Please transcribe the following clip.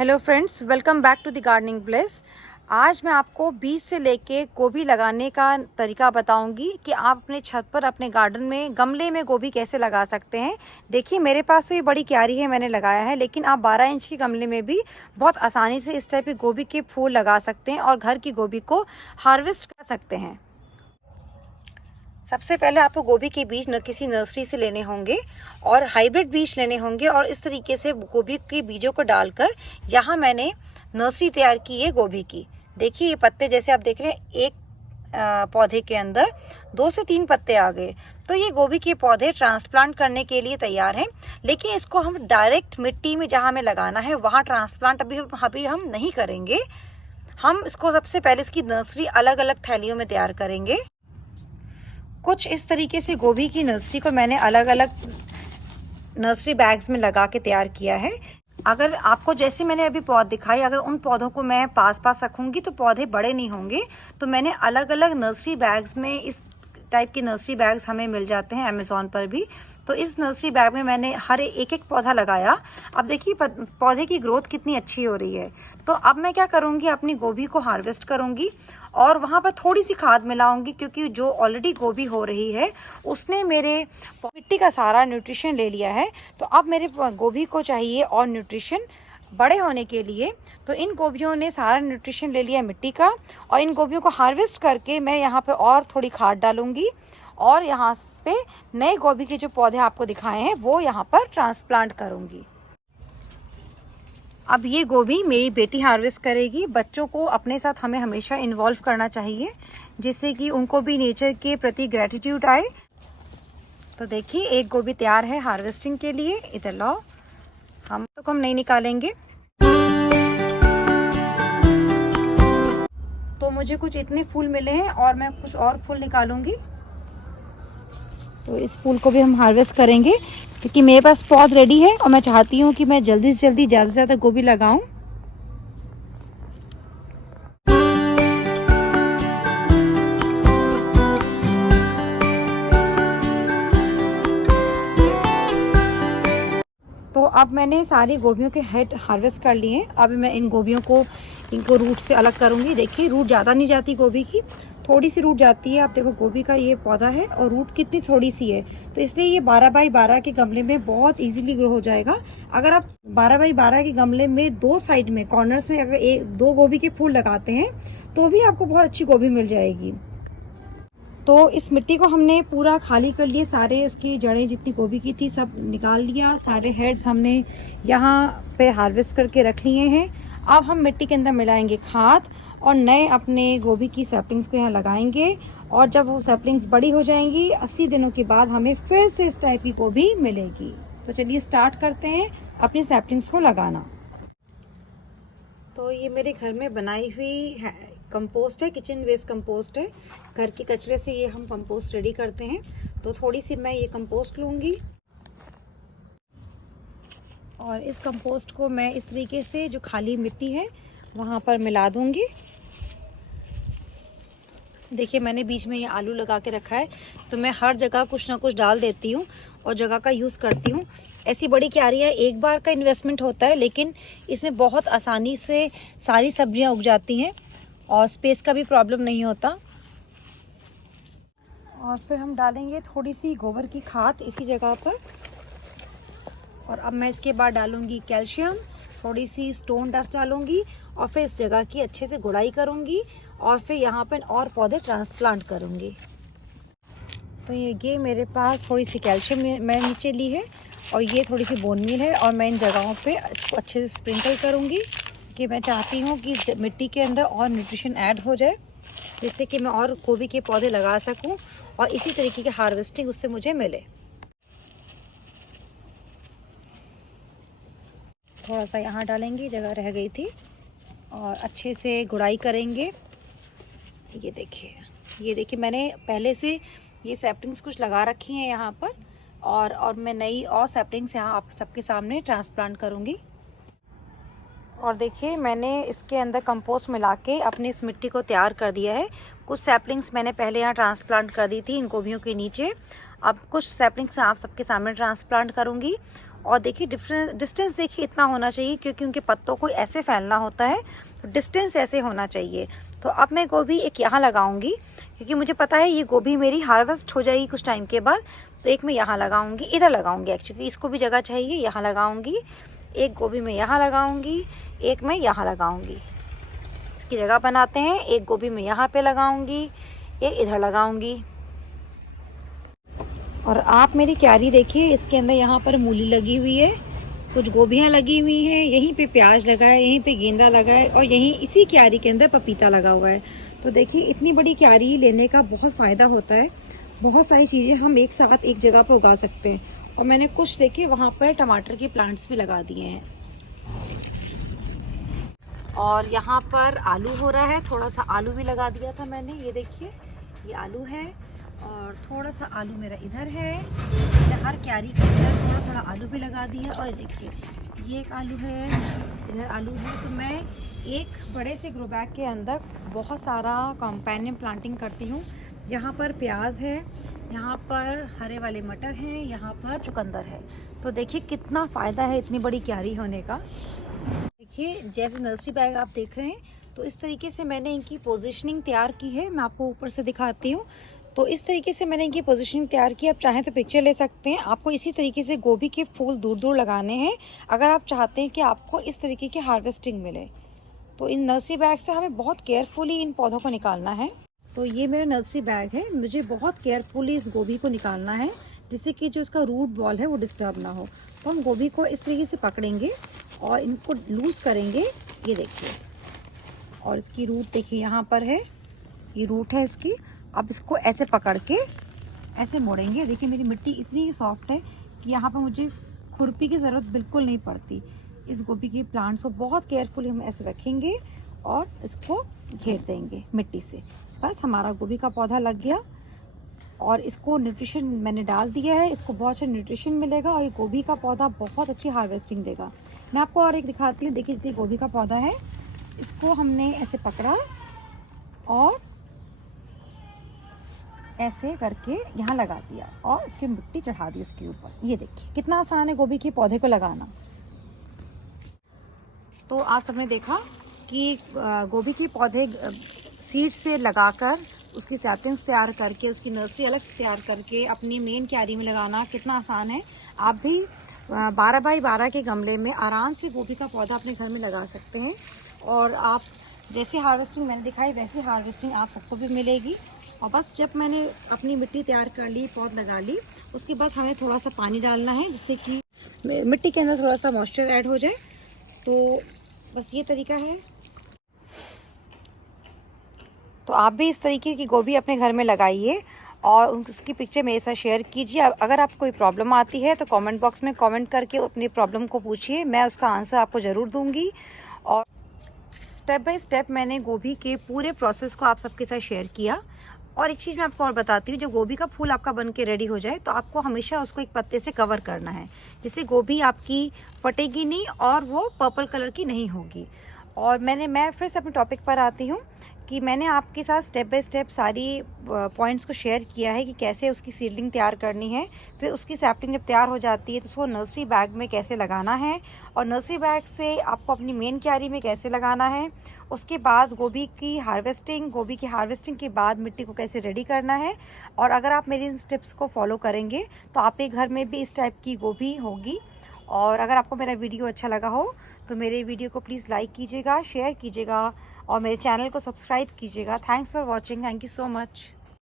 Hello friends, welcome back to the gardening bless. आज मैं आपको बीज से लेके गोभी लगाने का तरीका बताऊंगी कि आप अपने छत पर अपने गार्डन में गमले में गोभी कैसे लगा सकते हैं। देखिए, मेरे पास तो ये बड़ी क्यारी है, मैंने लगाया है, लेकिन आप 12 इंच के गमले में भी बहुत आसानी से इस टाइप के गोभी के फूल लगा सकते हैं और घर की गोभी को हार्वेस्ट कर सकते हैं। सबसे पहले आपको गोभी के बीज किसी नर्सरी से लेने होंगे और हाइब्रिड बीज लेने होंगे और इस तरीके से गोभी के बीजों को डालकर यहाँ मैंने नर्सरी तैयार की है गोभी की। देखिए, ये पत्ते जैसे आप देख रहे हैं, एक पौधे के अंदर 2 से 3 पत्ते आ गए। तो ये गोभी के पौधे ट्रांसप्लांट करने के लिए तैयार हैं, लेकिन इसको हम डायरेक्ट मिट्टी में जहाँ हमें लगाना है वहाँ ट्रांसप्लांट अभी हम नहीं करेंगे। हम इसको सबसे पहले इसकी नर्सरी अलग अलग थैलियों में तैयार करेंगे। कुछ इस तरीके से गोभी की नर्सरी को मैंने अलग अलग नर्सरी बैग्स में लगा के तैयार किया है। अगर आपको जैसे मैंने अभी पौध दिखाई, अगर उन पौधों को मैं पास पास रखूंगी तो पौधे बड़े नहीं होंगे। तो मैंने अलग अलग नर्सरी बैग्स में, इस टाइप की नर्सरी बैग्स हमें मिल जाते हैं अमेज़ॉन पर भी। तो इस नर्सरी बैग में मैंने हर एक एक पौधा लगाया। अब देखिए पौधे की ग्रोथ कितनी अच्छी हो रही है। तो अब मैं क्या करूंगी, अपनी गोभी को हार्वेस्ट करूंगी और वहां पर थोड़ी सी खाद मिलाऊंगी, क्योंकि जो ऑलरेडी गोभी हो रही है उसने मेरे मिट्टी का सारा न्यूट्रिशन ले लिया है। तो अब मेरे गोभी को चाहिए और न्यूट्रिशन बड़े होने के लिए। तो इन गोभियों ने सारा न्यूट्रिशन ले लिया मिट्टी का, और इन गोभियों को हार्वेस्ट करके मैं यहाँ पे और थोड़ी खाद डालूंगी और यहाँ पे नए गोभी के जो पौधे आपको दिखाए हैं वो यहाँ पर ट्रांसप्लांट करूंगी। अब ये गोभी मेरी बेटी हार्वेस्ट करेगी। बच्चों को अपने साथ हमें हमेशा इन्वॉल्व करना चाहिए, जिससे कि उनको भी नेचर के प्रति ग्रेटिट्यूड आए। तो देखिए, एक गोभी तैयार है हार्वेस्टिंग के लिए। इधर लाओ, हम नहीं निकालेंगे। तो मुझे कुछ इतने फूल मिले हैं और मैं कुछ और फूल निकालूंगी। तो इस फूल को भी हम हार्वेस्ट करेंगे, क्योंकि मेरे पास पौध रेडी है और मैं चाहती हूँ कि मैं जल्दी से जल्दी ज़्यादा से ज़्यादा गोभी लगाऊं। तो अब मैंने सारी गोभियों के हेड हार्वेस्ट कर लिए हैं। अब मैं इनको रूट से अलग करूंगी। देखिए, रूट ज़्यादा नहीं जाती गोभी की, थोड़ी सी रूट जाती है। आप देखो, गोभी का ये पौधा है और रूट कितनी थोड़ी सी है, तो इसलिए ये 12 बाई 12 के गमले में बहुत इजीली ग्रो हो जाएगा। अगर आप 12 बाई 12 के गमले में दो साइड में कॉर्नर्स में अगर दो गोभी के फूल लगाते हैं तो भी आपको बहुत अच्छी गोभी मिल जाएगी। तो इस मिट्टी को हमने पूरा खाली कर लिए, सारे उसकी जड़ें जितनी गोभी की थी सब निकाल लिया। सारे हेड्स हमने यहाँ पे हार्वेस्ट करके रख लिए हैं। अब हम मिट्टी के अंदर मिलाएंगे खाद और नए अपने गोभी की सैपलिंग्स को यहाँ लगाएंगे। और जब वो सैपलिंग्स बड़ी हो जाएंगी, 80 दिनों के बाद हमें फिर से इस टाइप की गोभी मिलेगी। तो चलिए स्टार्ट करते हैं अपनी सैपलिंग्स को लगाना। तो ये मेरे घर में बनाई हुई कंपोस्ट है, किचन वेस्ट कंपोस्ट है। घर के कचरे से ये हम कंपोस्ट रेडी करते हैं। तो थोड़ी सी मैं ये कंपोस्ट लूँगी और इस कंपोस्ट को मैं इस तरीके से जो खाली मिट्टी है वहाँ पर मिला दूँगी। देखिए, मैंने बीच में ये आलू लगा के रखा है, तो मैं हर जगह कुछ ना कुछ डाल देती हूँ और जगह का यूज़ करती हूँ। ऐसी बड़ी क्यारी है, एक बार का इन्वेस्टमेंट होता है, लेकिन इसमें बहुत आसानी से सारी सब्जियाँ उग जाती हैं और स्पेस का भी प्रॉब्लम नहीं होता। और फिर हम डालेंगे थोड़ी सी गोबर की खाद इसी जगह पर। और अब मैं इसके बाद डालूंगी कैल्शियम, थोड़ी सी स्टोन डस्ट डालूंगी और फिर इस जगह की अच्छे से गुड़ाई करूंगी और फिर यहाँ पर और पौधे ट्रांसप्लांट करूंगी। तो ये मेरे पास थोड़ी सी कैल्शियम मैं नीचे ली है और ये थोड़ी सी बोन मील है, और मैं इन जगहों पे इसको अच्छे से स्प्रिंकल करूंगी कि मैं चाहती हूँ कि मिट्टी के अंदर और न्यूट्रिशन ऐड हो जाए, जिससे कि मैं और गोभी के पौधे लगा सकूं और इसी तरीके की हार्वेस्टिंग उससे मुझे मिले। थोड़ा सा यहाँ डालेंगे, जगह रह गई थी, और अच्छे से गुड़ाई करेंगे। ये देखिए मैंने पहले से ये सैपलिंग्स कुछ लगा रखी हैं यहाँ पर, और मैं नई और सैपलिंग्स यहाँ आप सबके सामने ट्रांसप्लांट करूँगी। और देखिए, मैंने इसके अंदर कंपोस्ट मिला के अपनी इस मिट्टी को तैयार कर दिया है। कुछ सैपलिंग्स मैंने पहले यहाँ ट्रांसप्लांट कर दी थी इन गोभियों के नीचे। अब कुछ सैपलिंग्स आप सबके सामने ट्रांसप्लांट करूँगी और देखिए डिस्टेंस देखिए इतना होना चाहिए, क्योंकि उनके पत्तों को ऐसे फैलना होता है, तो डिस्टेंस ऐसे होना चाहिए। तो अब मैं गोभी एक यहाँ लगाऊंगी, क्योंकि मुझे पता है ये गोभी मेरी हार्वेस्ट हो जाएगी कुछ टाइम के बाद। तो एक मैं यहाँ लगाऊंगी, इधर लगाऊंगी एक्चुअली, इसको भी जगह चाहिए, यहाँ लगाऊंगी। एक गोभी मैं यहाँ लगाऊंगी, एक मैं यहाँ लगाऊंगी, इसकी जगह बनाते हैं। एक गोभी मैं यहाँ पे लगाऊंगी, एक इधर लगाऊंगी। और आप मेरी क्यारी देखिए, इसके अंदर यहाँ पर मूली लगी हुई है, कुछ गोभियाँ लगी हुई हैं, यहीं पे प्याज लगा है, यहीं पे गेंदा लगा है, और यहीं इसी क्यारी के अंदर पपीता लगा हुआ है। तो देखिए इतनी बड़ी क्यारी लेने का बहुत फ़ायदा होता है, बहुत सारी चीज़ें हम एक साथ एक जगह पर उगा सकते हैं। और मैंने कुछ देखिए वहाँ पर टमाटर के प्लांट्स भी लगा दिए हैं। और यहाँ पर आलू हो रहा है, थोड़ा सा आलू भी लगा दिया था मैंने, ये देखिए ये आलू है, और थोड़ा सा आलू मेरा इधर है। मैंने हर क्यारी के अंदर थोड़ा थोड़ा आलू भी लगा दिया। और देखिए ये एक आलू है, इधर आलू है। तो मैं एक बड़े से ग्रो बैग के अंदर बहुत सारा कंपेनियन प्लांटिंग करती हूँ। यहाँ पर प्याज है, यहाँ पर हरे वाले मटर हैं, यहाँ पर चुकंदर है। तो देखिए कितना फ़ायदा है इतनी बड़ी क्यारी होने का। देखिए जैसे नर्सरी बैग आप देख रहे हैं, तो इस तरीके से मैंने इनकी पोजीशनिंग तैयार की है। मैं आपको ऊपर से दिखाती हूँ। तो इस तरीके से मैंने इनकी पोजीशनिंग तैयार की। आप चाहें तो पिक्चर ले सकते हैं। आपको इसी तरीके से गोभी के फूल दूर दूर लगाने हैं, अगर आप चाहते हैं कि आपको इस तरीके की हार्वेस्टिंग मिले। तो इन नर्सरी बैग से हमें बहुत केयरफुली इन पौधों को निकालना है। तो ये मेरा नर्सरी बैग है, मुझे बहुत केयरफुली इस गोभी को निकालना है, जिससे कि जो इसका रूट बॉल है वो डिस्टर्ब ना हो। तो हम गोभी को इस तरीके से पकड़ेंगे और इनको लूज़ करेंगे, ये देखिए। और इसकी रूट देखिए यहाँ पर है, ये रूट है इसकी। अब इसको ऐसे पकड़ के ऐसे मोड़ेंगे। देखिए मेरी मिट्टी इतनी सॉफ्ट है कि यहाँ पर मुझे खुरपी की ज़रूरत बिल्कुल नहीं पड़ती। इस गोभी के प्लांट्स को बहुत केयरफुली हम ऐसे रखेंगे और इसको घेर देंगे मिट्टी से। बस हमारा गोभी का पौधा लग गया, और इसको न्यूट्रिशन मैंने डाल दिया है, इसको बहुत अच्छा न्यूट्रिशन मिलेगा, और ये गोभी का पौधा बहुत अच्छी हार्वेस्टिंग देगा। मैं आपको और एक दिखाती हूँ। देखिए जैसे गोभी का पौधा है, इसको हमने ऐसे पकड़ा और ऐसे करके यहाँ लगा दिया, और इसकी मिट्टी चढ़ा दी उसके ऊपर। ये देखिए कितना आसान है गोभी के पौधे को लगाना। तो आप सबने देखा कि गोभी के पौधे सीड से लगाकर, उसकी सैपलिंग्स तैयार करके, उसकी नर्सरी अलग से तैयार करके अपनी मेन क्यारी में लगाना कितना आसान है। आप भी 12 बाई 12 के गमले में आराम से गोभी का पौधा अपने घर में लगा सकते हैं। और आप जैसे हार्वेस्टिंग मैंने दिखाई, वैसे हार्वेस्टिंग आप सबको भी मिलेगी। और बस जब मैंने अपनी मिट्टी तैयार कर ली, पौध लगा ली, उसके बाद हमें थोड़ा सा पानी डालना है, जिससे कि मिट्टी के अंदर थोड़ा सा मॉइस्चर ऐड हो जाए। तो बस ये तरीका है। तो आप भी इस तरीके की गोभी अपने घर में लगाइए और उसकी पिक्चर मेरे साथ शेयर कीजिए। अगर आपको कोई प्रॉब्लम आती है तो कमेंट बॉक्स में कमेंट करके अपनी प्रॉब्लम को पूछिए, मैं उसका आंसर आपको ज़रूर दूंगी। और स्टेप बाय स्टेप मैंने गोभी के पूरे प्रोसेस को आप सबके साथ शेयर किया। और एक चीज़ मैं आपको और बताती हूँ, जब गोभी का फूल आपका बन के रेडी हो जाए तो आपको हमेशा उसको एक पत्ते से कवर करना है, जिससे गोभी आपकी फटेगी नहीं और वो पर्पल कलर की नहीं होगी। और मैं फिर से अपने टॉपिक पर आती हूँ कि मैंने आपके साथ स्टेप बाय स्टेप सारी पॉइंट्स को शेयर किया है कि कैसे उसकी सीडलिंग तैयार करनी है, फिर उसकी सैपलिंग जब तैयार हो जाती है तो उसको नर्सरी बैग में कैसे लगाना है, और नर्सरी बैग से आपको अपनी मेन क्यारी में कैसे लगाना है। उसके बाद गोभी की हार्वेस्टिंग के बाद मिट्टी को कैसे रेडी करना है। और अगर आप मेरी इन स्टेप्स को फॉलो करेंगे तो आपके घर में भी इस टाइप की गोभी होगी। और अगर आपको मेरा वीडियो अच्छा लगा हो तो मेरे वीडियो को प्लीज़ लाइक कीजिएगा, शेयर कीजिएगा और मेरे चैनल को सब्सक्राइब कीजिएगा। Thanks for watching. Thank you so much.